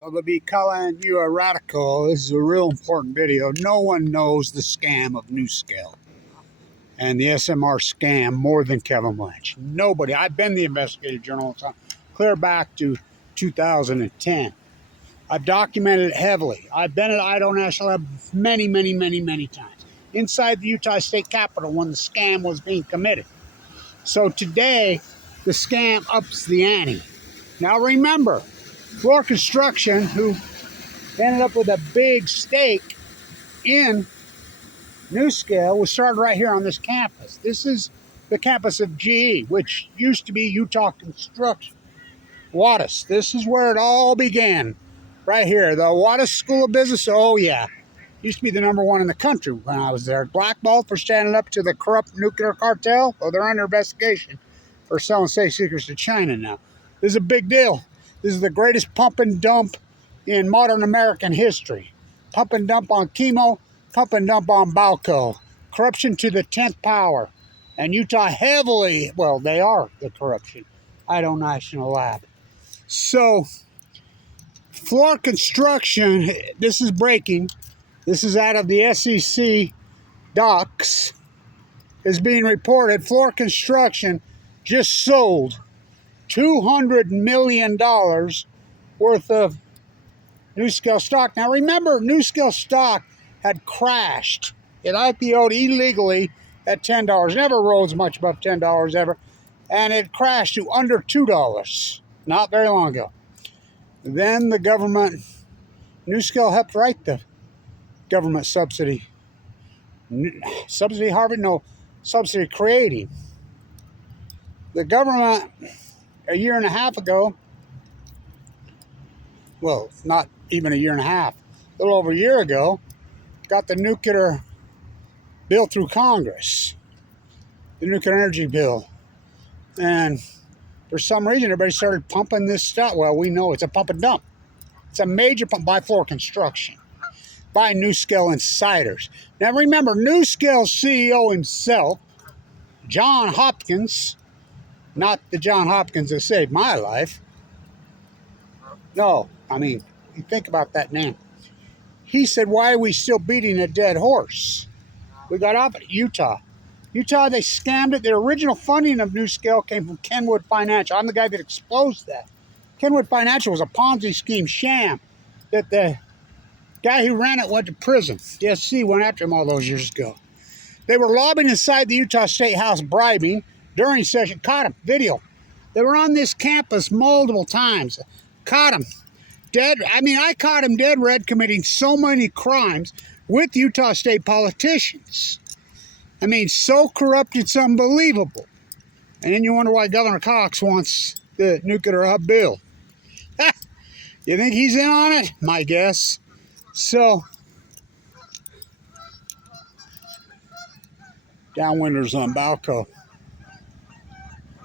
I'll be calling you a radical. This is a real important video. No one knows the scam of Nuscale and the SMR scam more than Kevin Lynch. Nobody. I've been the investigative journalist clear back to 2010. I've documented it heavily. I've been at Idaho National Lab many times. Inside the Utah State Capitol when the scam was being committed. So today, the scam ups the ante. Now remember, Fluor Construction, who ended up with a big stake in Nuscale, was started right here on this campus. This is the campus of GE, which used to be Utah Construction. Wattis. This is where it all began. Right here. The Wattis School of Business. Oh, yeah. Used to be the #1 in the country when I was there. Blackballed for standing up to the corrupt nuclear cartel. Oh, they're under investigation for selling state secrets to China now. This is a big deal. This is the greatest pump and dump in modern American history. Pump and dump on CHEMO, pump and dump on BALCO. Corruption to the 10th power. And Utah heavily, well, they are the corruption. Idaho National Lab. So, Fluor Construction, this is breaking. This is out of the SEC docs. Is being reported. Fluor Construction just sold $200 million worth of Nuscale stock. Now remember, Nuscale stock had crashed. It IPO'd illegally at $10. Never rose much above $10 ever. And it crashed to under $2 not very long ago. Then the government, Nuscale helped write the government subsidy. Subsidy Harvard? No, subsidy creating. The government, a year and a half ago, well, not even a year and a half, a little over a year ago, got the nuclear bill through Congress, the nuclear energy bill. And for some reason, everybody started pumping this stuff. Well, we know it's a pump and dump. It's a major pump by Fluor Construction, by Nuscale insiders. Now remember, Nuscale's CEO himself, John Hopkins, not the John Hopkins that saved my life. No, I mean, you think about that name. He said, why are we still beating a dead horse? We got off at Utah. Utah, they scammed it. The original funding of Nuscale came from Kenwood Financial. I'm the guy that exposed that. Kenwood Financial was a Ponzi scheme sham that the guy who ran it went to prison. The SEC went after him all those years ago. They were lobbying inside the Utah State House, bribing during session. Caught him. Video. They were on this campus multiple times. Caught him. Dead. I mean, I caught him dead red committing so many crimes with Utah State politicians. I mean, so corrupt it's unbelievable. And then you wonder why Governor Cox wants the nuclear hub bill. You think he's in on it? My guess. So, downwinders on BALCO.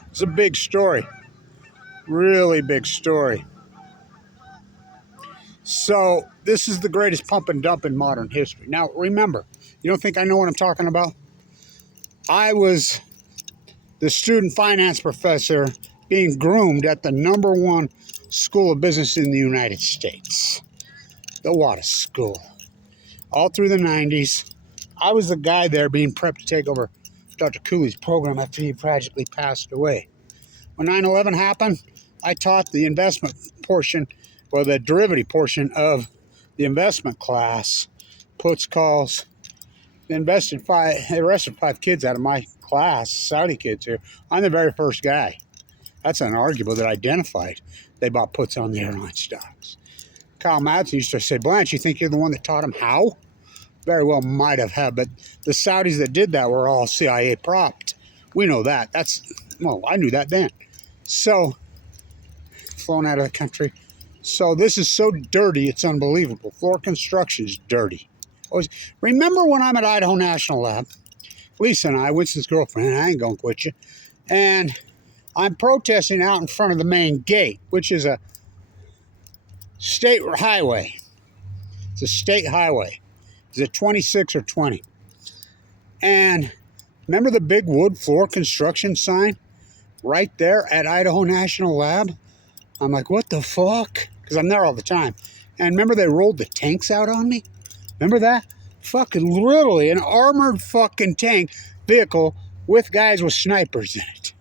It's a big story. Really big story. So, this is the greatest pump and dump in modern history. Now, remember, you don't think I know what I'm talking about? I was the student finance professor being groomed at the #1 school of business in the United States, the Wattis School. All through the 90s, I was the guy there being prepped to take over Dr. Cooley's program after he tragically passed away. When 9/11 happened, I taught the investment portion, well, the derivative portion of the investment class, puts, calls. They arrested 5 kids out of my class, Saudi kids here. I'm the very first guy. That's unarguable that identified they bought puts on the airline stocks. Kyle Madsen used to say, Blanche, you think you're the one that taught him how? Very well might have, but the Saudis that did that were all CIA propped. We know that. Well, I knew that then. So, flown out of the country. So this is so dirty, it's unbelievable. Fluor Construction is dirty. Always. Remember when I'm at Idaho National Lab, Lisa and I, Winston's girlfriend, I ain't gonna quit you, and I'm protesting out in front of the main gate, which is a state highway. It's a state highway. Is it 26 or 20? And remember the big wood Fluor Construction sign right there at Idaho National Lab? I'm like, what the fuck? because I'm there all the time. And remember they rolled the tanks out on me? Remember that? Fucking literally an armored fucking tank vehicle with guys with snipers in it.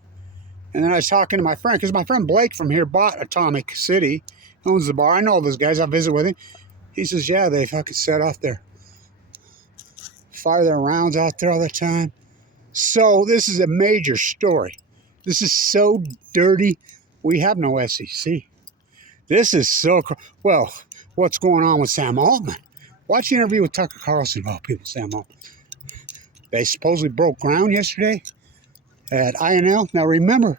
And then I was talking to my friend, because my friend Blake from here bought Atomic City, owns the bar. I know those guys. I visit with him. He says, yeah, they fucking set off there. Fire their rounds out there all the time. So this is a major story. This is so dirty. We have no SEC. This is so... Well, what's going on with Sam Altman? Watch the interview with Tucker Carlson about people, Sam Altman. They supposedly broke ground yesterday at INL. Now remember,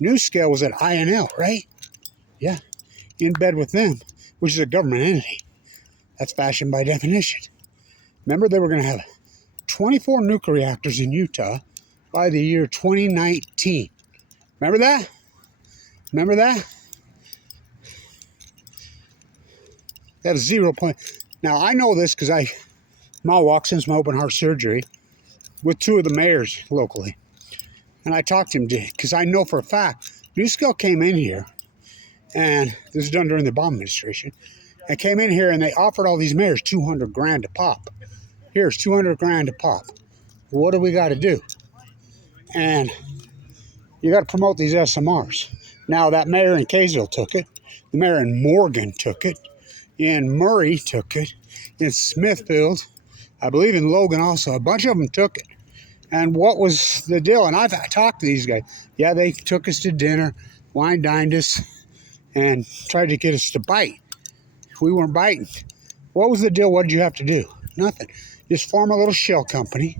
Nuscale was at INL, right? Yeah, in bed with them, which is a government entity. That's fashion by definition. Remember, they were going to have 24 nuclear reactors in Utah by the year 2019. Remember that? Remember that? That was 0 point. Now, I know this because I walked since my open heart surgery with two of the mayors locally. And I talked to him because I know for a fact, Nuscale came in here, and this was done during the Obama administration, and came in here and they offered all these mayors 200 grand to pop. Here's 200 grand to pop. What do we got to do? And you got to promote these SMRs. Now, that mayor in Kaysville took it. The mayor in Morgan took it. In Murray took it. In Smithfield, I believe in Logan also. A bunch of them took it. And what was the deal? And I've talked to these guys. Yeah, they took us to dinner, wine dined us, and tried to get us to bite. We weren't biting. What was the deal? What did you have to do? Nothing. Just form a little shell company,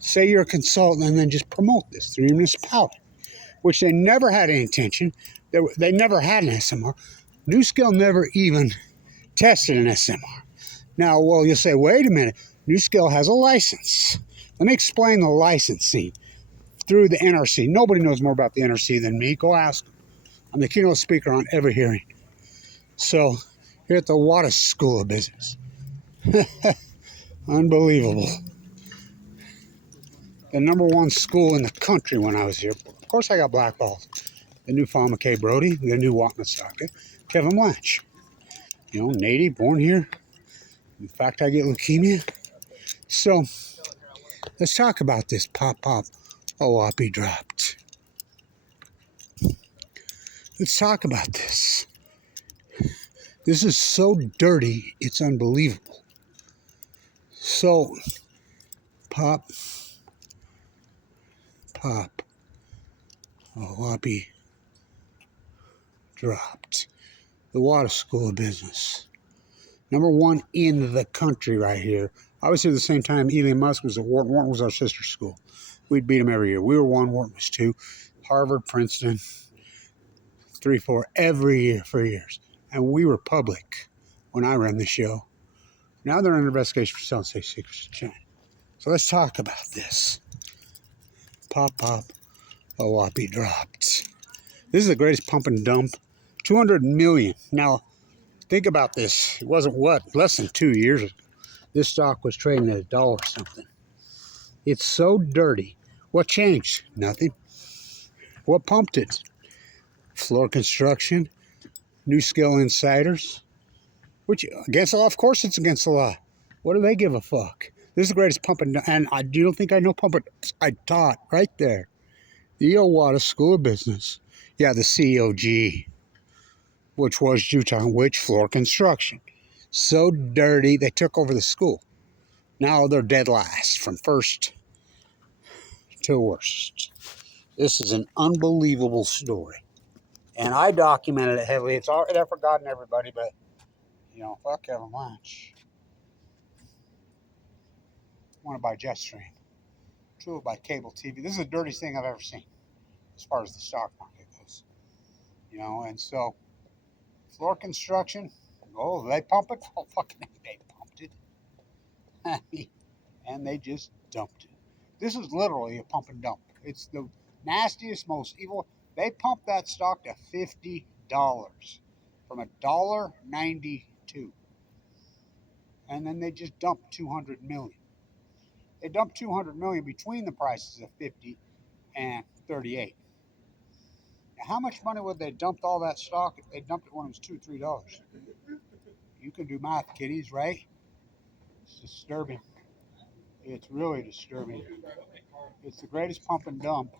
say you're a consultant, and then just promote this through your municipality, which they never had any intention. They never had an SMR. Nuscale never even tested an SMR. Now, well, you'll say, wait a minute. Nuscale has a license. Let me explain the licensing through the NRC. Nobody knows more about the NRC than me. Go ask them. I'm the keynote speaker on every hearing. So, here at the Water School of Business. Unbelievable. The #1 school in the country when I was here. Of course, I got blackballed. The new Fall McKay Brody, the new Watnasaka, Kevin Blanch. You know, native, born here. In fact, I get leukemia. So, let's talk about this pop. OAPI dropped. Let's talk about this. This is so dirty, it's unbelievable. So, pop, OAPI dropped. The Water School of Business. #1 in the country right here. I was here at the same time Elon Musk was at Wharton. Wharton was our sister school. We'd beat him every year. We were 1, Wharton was 2. Harvard, Princeton, 3, 4, every year for years. And we were public when I ran the show. Now they're under investigation for selling state secrets to China. So let's talk about this. Pop, OAPI dropped. This is the greatest pump and dump. 200 million. Now, think about this. It wasn't less than 2 years ago. This stock was trading at $1 something. It's so dirty. What changed? Nothing. What pumped it? Fluor Construction, Nuscale Insiders, which against the law. Of course, it's against the law. What do they give a fuck? This is the greatest pump and you don't think I know pump? I taught right there. The Water School of Business. Yeah, the COG, which was Utah, which Fluor Construction. So dirty, they took over the school. Now they're dead last, from first to worst. This is an unbelievable story. And I documented it heavily. It's already forgotten everybody, but, you know, fuck Kevin Blanch. I want to buy Jetstream. Two, buy cable TV. This is the dirtiest thing I've ever seen, as far as the stock market goes. You know, and so, Fluor Construction, oh, they pump it? Oh, fucking they pumped it. And they just dumped it. This is literally a pump and dump. It's the nastiest, most evil. They pumped that stock to $50 from $1.92. And then they just dumped 200 million. They dumped 200 million between the prices of 50 and 38. Now, how much money would they dumped all that stock if they dumped it when it was $2, $3? You can do math, kiddies, right? It's disturbing. It's really disturbing. It's the greatest pump and dump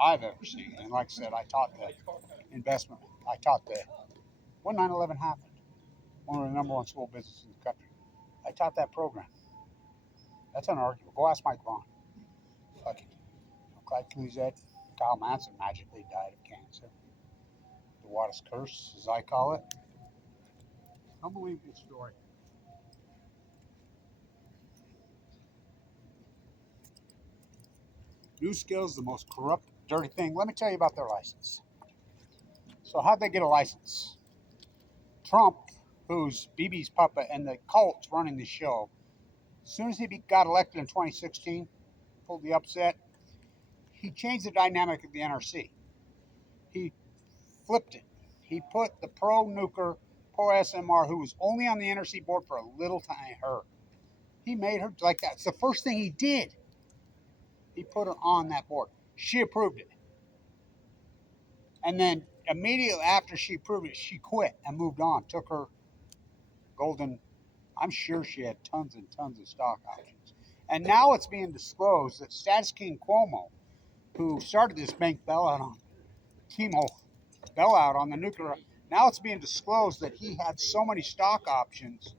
I've ever seen. And like I said, I taught the investment. I taught the when 9/11 happened, one of the number one school businesses in the country. I taught that program. That's unarguable. Go ask Mike Vaughn. Fucking Clyde Cluzet, Kyle Manson magically died of cancer. The Wattis curse, as I call it. Unbelievable story. Nuscale is the most corrupt, dirty thing. Let me tell you about their license. So how'd they get a license? Trump, who's BB's puppet and the cult's running the show, as soon as he got elected in 2016, pulled the upset, he changed the dynamic of the NRC. He flipped it. He put the pro-nuclear, pro-SMR, who was only on the NRC board for a little time, her. He made her like that. It's the first thing he did. He put her on that board. She approved it. And then immediately after she approved it, she quit and moved on. Took her golden, I'm sure she had tons and tons of stock options. And now it's being disclosed that Status King Cuomo, who started this bank bailout on CHEMO bailout on the nuclear, now it's being disclosed that he had so many stock options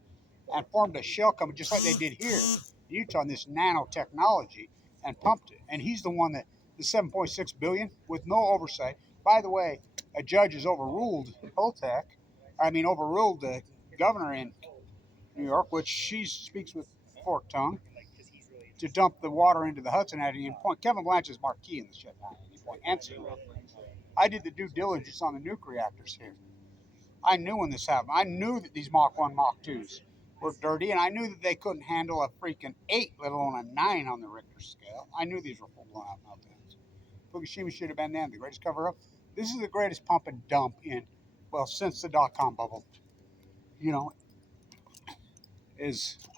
and formed a shell company, just like they did here in Utah, on this nanotechnology, and pumped it. And he's the one that the 7.6 billion with no oversight. By the way, a judge has overruled overruled the governor in New York, which she speaks with forked tongue, to dump the water into the Hudson at any point. Kevin Blanche is marquee in the shutdown at any point. And I did the due diligence on the nuke reactors here. I knew when this happened. I knew that these Mach 1, Mach 2s were dirty, and I knew that they couldn't handle a freaking 8, let alone a 9 on the Richter scale. I knew these were full blown out meltdowns. Fukushima should have been then the greatest cover up. This is the greatest pump and dump since the dot-com bubble. You know,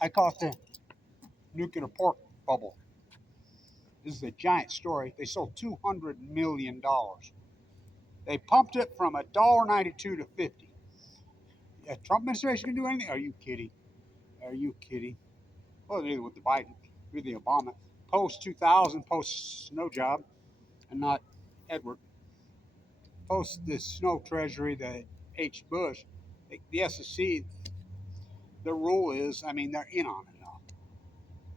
I call it the nuclear pork bubble. This is a giant story. They sold $200 million. They pumped it from $1.92 to $50. Yeah, Trump administration can do anything? Are you kidding? Are you kidding? Well, either with the Biden, with the Obama. Post 2000, post snow job, and not Edward. Post the snow treasury, the H. Bush, the SEC, the rule is, they're in on it now.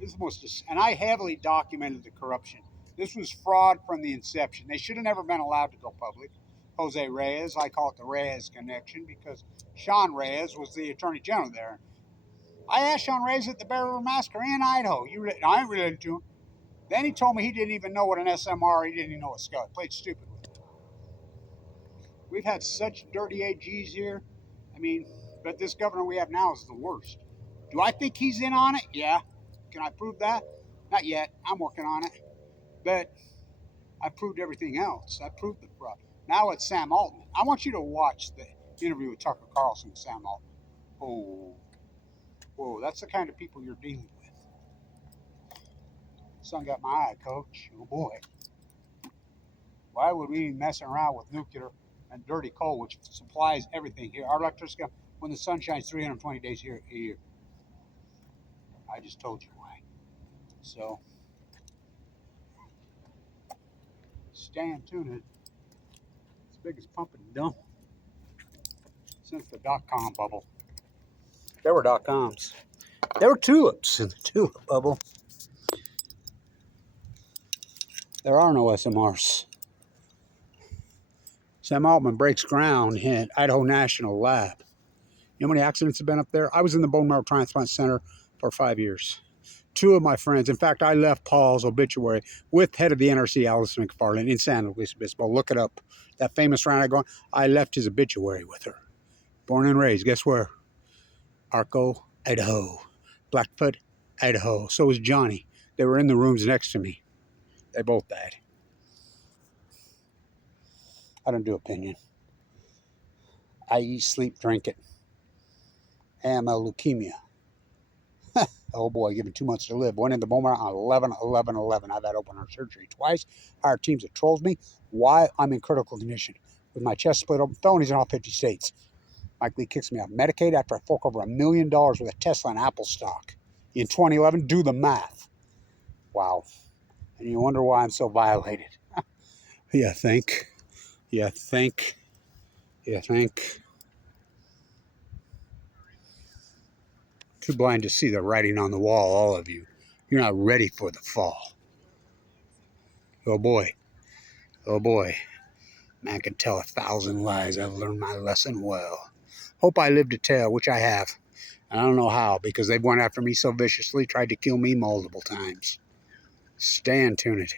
This is and I heavily documented the corruption. This was fraud from the inception. They should have never been allowed to go public. Jose Reyes, I call it the Reyes connection because Sean Reyes was the attorney general there. I asked Sean Reyes at the Bear River Massacre in Idaho. I ain't related to him. Then he told me he didn't even know what an SMR, he didn't even know what scale. He played stupid with it. We've had such dirty AGs here. But this governor we have now is the worst. Do I think he's in on it? Yeah. Can I prove that? Not yet. I'm working on it. But I proved everything else. I proved the fraud. Now it's Sam Altman. I want you to watch the interview with Tucker Carlson and Sam Altman. Whoa, that's the kind of people you're dealing with. Sun got my eye, coach. Oh boy. Why would we be messing around with nuclear and dirty coal, which supplies everything here? Our electricity, when the sun shines 320 days a year. I just told you why. So, stay tuned. It's the biggest pump and dump since the dot-com bubble. There were dot-coms. There were tulips in the tulip bubble. There are no SMRs. Sam Altman breaks ground in Idaho National Lab. You know how many accidents have been up there? I was in the bone marrow transplant center for 5 years. Two of my friends, in fact, I left Paul's obituary with head of the NRC, Allison McFarland, in San Luis Obispo. Look it up. That famous round I go on, I left his obituary with her. Born and raised, guess where? Arco, Idaho. Blackfoot, Idaho. So was Johnny. They were in the rooms next to me. They both died. I don't do opinion. I eat, sleep, drink it. AML leukemia. Oh boy, given 2 months to live. Went into Beaumont on 11/11/11. I've had open heart surgery twice. Hired teams that trolls me. Why? I'm in critical condition. With my chest split open, felonies in all 50 states. Mike Lee kicks me off Medicaid after I fork over $1 million with a Tesla and Apple stock. In 2011, do the math. Wow. And you wonder why I'm so violated. You think. You think. You think. Too blind to see the writing on the wall, all of you. You're not ready for the fall. Oh boy. Oh boy. Man can tell 1,000 lies. I've learned my lesson well. Hope I live to tell, which I have. I don't know how, because they've went after me so viciously, tried to kill me multiple times. Stay in tune.